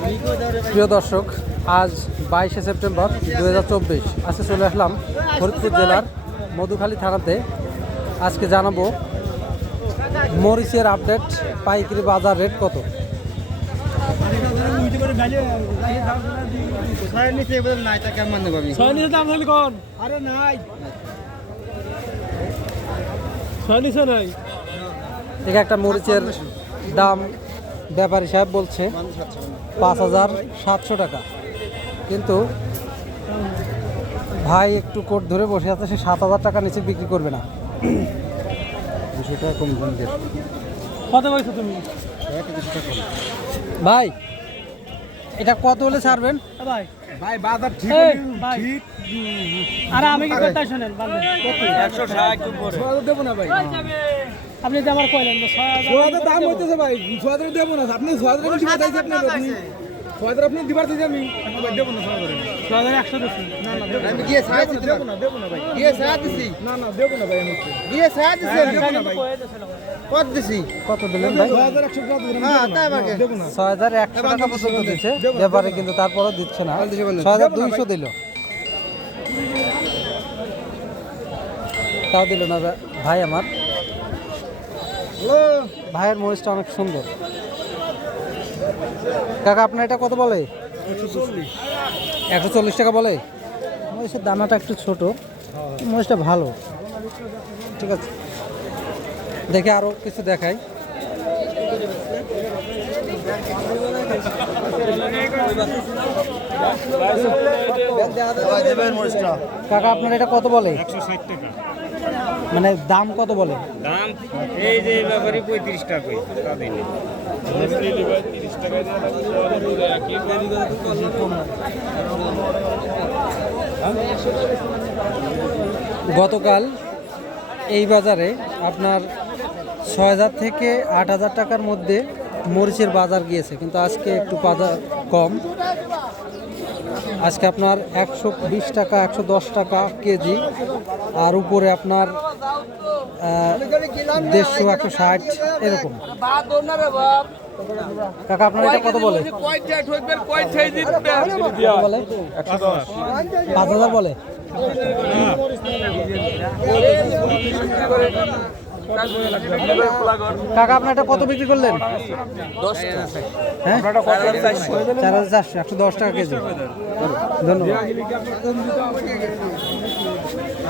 প্রিয় দর্শক, আজ 22শে সেপ্টেম্বর 2024। আজকে চলে আসলাম ফরিদপুর জেলার মধুখালী থানাতে। আজকে জানাবো মরিচের আপডেট, পাইকারি বাজার রেট কত। ঠিক একটা মরিচের দাম ব্যাপারী সাহেব বলছে 5700 টাকা, কিন্তু ভাই একটু কোট ধরে বসে আছে, সে 7000 টাকা নিচে বিক্রি করবে না। 200 টাকা কম কম দিয়ে কত বলছো তুমি ভাই? এটা কত হলে ছাড়বেন ভাই? ভাই বাজার ঠিক ঠিক। আরে আমি কি কথা শুনেন, 160 উপরে দেব না ভাই। আপনি তো আমার কইলেন যে 6000 দাম হইতেছে ভাই, 6000 দেব না। আপনি 6000 বেশি কথাইছে, আপনি 6000 আপনি দিবার দিতে আমি ভাই দেব না। 6100 দিছি। না না আমি গিয়ে সাহায্য দেব না ভাই। গিয়ে সাহায্য দিছি। না না দেব না ভাই। আমি গিয়ে সাহায্য দিছি, দেব না ভাই। কত দিছি? কত দিলেন ভাই? 6100 টাকা দিলাম। হ্যাঁ তাই আমাকে দেব না। 6100 টাকা পর্যন্ত দিচ্ছে ব্যাপারে, কিন্তু তারপরও দিচ্ছে না। 6200 দিল, তাও দিল না ভাই। আমার ভাইয়ের মরিচটা অনেক সুন্দর। কাকা আপনার এটা কত বলে? 140 টাকা বলে। মরিচের দানাটা একটু ছোট, মরিচটা ভালো। ঠিক আছে, দেখে আরো কিছু দেখাই। কাকা আপনার এটা কত বলে? 160 টাকা। মানে দাম কত বলে? দাম এই যে ব্যাপারে 35 টাকা কই তা দিনে। গতকাল এই বাজারে আপনার 6000 থেকে 8000 টাকার মধ্যে মরিচের বাজার গিয়েছে, কিন্তু আজকে একটু বাজার কম। আজকে আপনার 120 টাকা 110 টাকা কেজি, আর উপরে আপনার 150 160 এরকম। কাকা আপনার এটা কত বলে? 5000 বলে। কাকা আপনার এটা কত বিক্রি করলেন? 10 হ্যাঁ 4400, 110 টাকা কেজি। ধন্যবাদ।